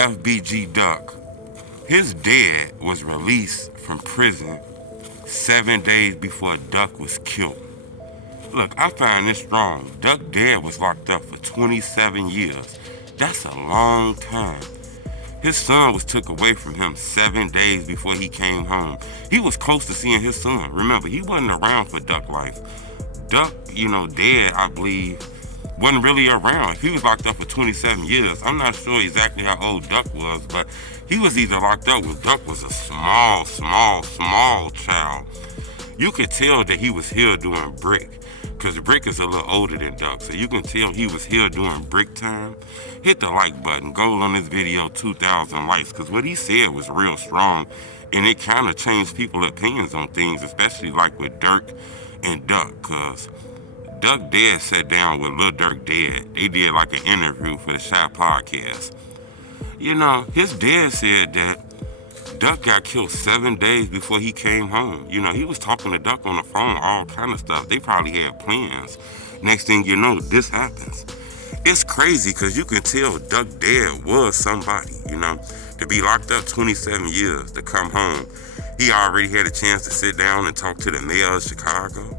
FBG Duck, his dad was released from prison 7 days before Duck was killed. Look, I find this strong. Duck dad was locked up for 27 years. That's a long time. His son was took away from him 7 days before he came home. He was close to seeing his son. Remember, he wasn't around for Duck life. Duck, dad, I believe, wasn't really around. If he was locked up for 27 years, I'm not sure exactly how old Duck was, but he was either locked up when Duck was a small child. You could tell that he was here doing brick, because Brick is a little older than Duck, so you can tell he was here doing brick time. Hit the like button, go on this video, 2,000 likes, because what he said was real strong, and it kind of changed people's opinions on things, especially like with Dirk and Duck, because Duck Dad sat down with Lil Durk Dad. They did like an interview for the Shy Podcast. His dad said that Duck got killed 7 days before he came home. He was talking to Duck on the phone, all kind of stuff. They probably had plans. Next thing you know, this happens. It's crazy because you can tell Duck Dad was somebody, to be locked up 27 years, to come home. He already had a chance to sit down and talk to the mayor of Chicago.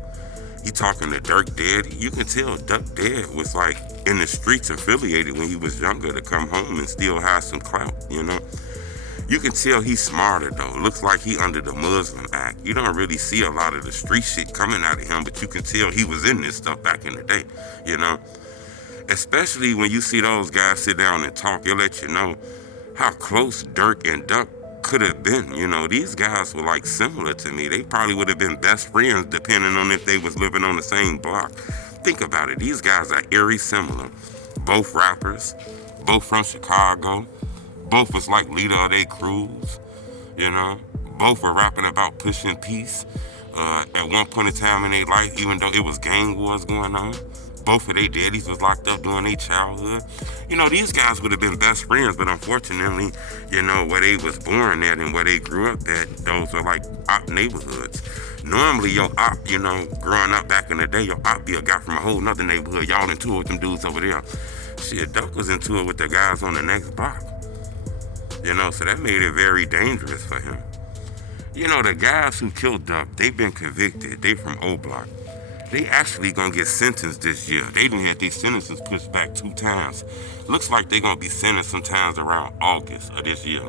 He talking to Dirk Dad. You can tell Duck Dad was like in the streets affiliated when he was younger to come home and still have some clout, You can tell he's smarter though. Looks like he under the Muslim Act. You don't really see a lot of the street shit coming out of him, but you can tell he was in this stuff back in the day, Especially when you see those guys sit down and talk, it'll let you know how close Dirk and Duck could have been. These guys were like similar to me. They probably would have been best friends depending on if they was living on the same block. Think about it. These guys are eerie similar. Both rappers, both from Chicago, both was like leader of their crews, Both were rapping about pushing peace at one point in time in their life, even though it was gang wars going on. Both of their daddies was locked up during their childhood. These guys would have been best friends, but unfortunately, where they was born at and where they grew up at, those are like op neighborhoods. Normally, your op, growing up back in the day, your op be a guy from a whole nother neighborhood. Y'all into it with them dudes over there. Shit, Duck was into it with the guys on the next block. So that made it very dangerous for him. The guys who killed Duck, they've been convicted. They from O Block. They actually gonna get sentenced this year. They done had their sentences pushed back 2 times. Looks like they gonna be sentenced sometimes around August of this year.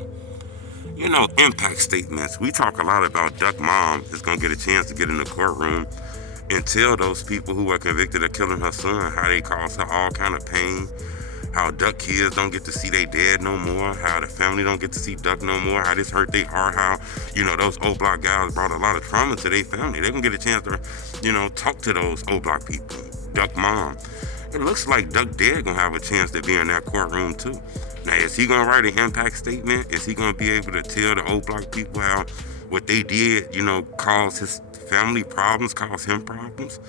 Impact statements. We talk a lot about Duck mom is gonna get a chance to get in the courtroom and tell those people who are convicted of killing her son how they cause her all kind of pain, how Duck kids don't get to see their dad no more, how the family don't get to see Duck no more, how this hurt their heart, how, those O Block guys brought a lot of trauma to their family. They gonna get a chance to, talk to those O Block people. Duck mom. It looks like Duck dad gonna have a chance to be in that courtroom too. Now, is he gonna write an impact statement? Is he gonna be able to tell the O Block people how what they did, caused his family problems, caused him problems?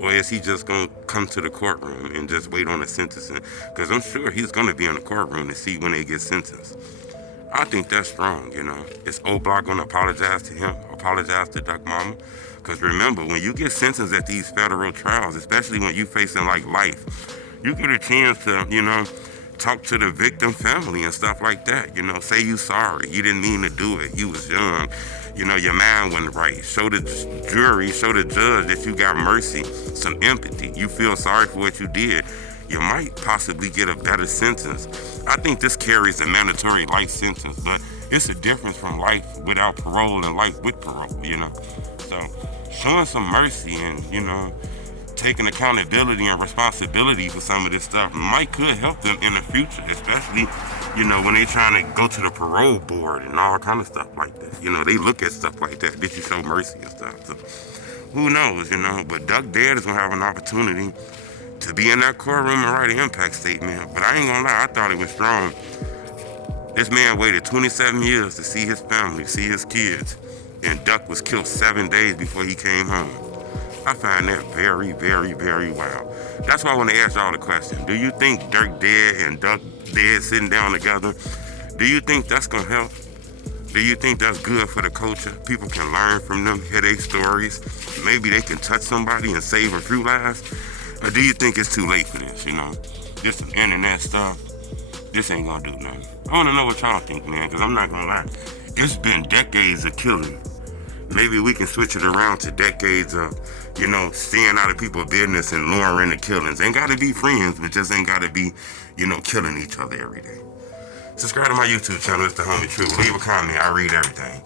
Or is he just going to come to the courtroom and just wait on the sentencing? Because I'm sure he's going to be in the courtroom to see when they get sentenced. I think that's strong, Is O Block going to apologize to him, apologize to Duck Mama? Because remember, when you get sentenced at these federal trials, especially when you facing like life, you get a chance to, talk to the victim family and stuff like that. Say you sorry. You didn't mean to do it. You was young. Your mind wasn't right. Show the jury, show the judge that you got mercy, some empathy. You feel sorry for what you did. You might possibly get a better sentence. I think this carries a mandatory life sentence, but it's a difference from life without parole and life with parole, So showing some mercy and, taking accountability and responsibility for some of this stuff could help them in the future, especially, when they trying to go to the parole board and all kind of stuff like that. They look at stuff like that. Did you show mercy and stuff? So who knows, but Duck Dad is going to have an opportunity to be in that courtroom and write an impact statement. But I ain't going to lie, I thought it was strong. This man waited 27 years to see his family, see his kids, and Duck was killed 7 days before he came home. I find that very, very, very wild. That's why I want to ask y'all the question. Do you think Dirk Dad and Duck Dad sitting down together, do you think that's going to help? Do you think that's good for the culture? People can learn from them, hear their stories. Maybe they can touch somebody and save a few lives? Or do you think it's too late for this, Just some internet stuff? this ain't gonna do nothing. I wanna know what y'all think, man, because I'm not gonna lie. It's been decades of killing. Maybe we can switch it around to decades of, staying out of people's business and luring the killings. Ain't gotta be friends, but just ain't gotta be, killing each other every day. Subscribe to my YouTube channel. It's the Homie True. Leave a comment. I read everything.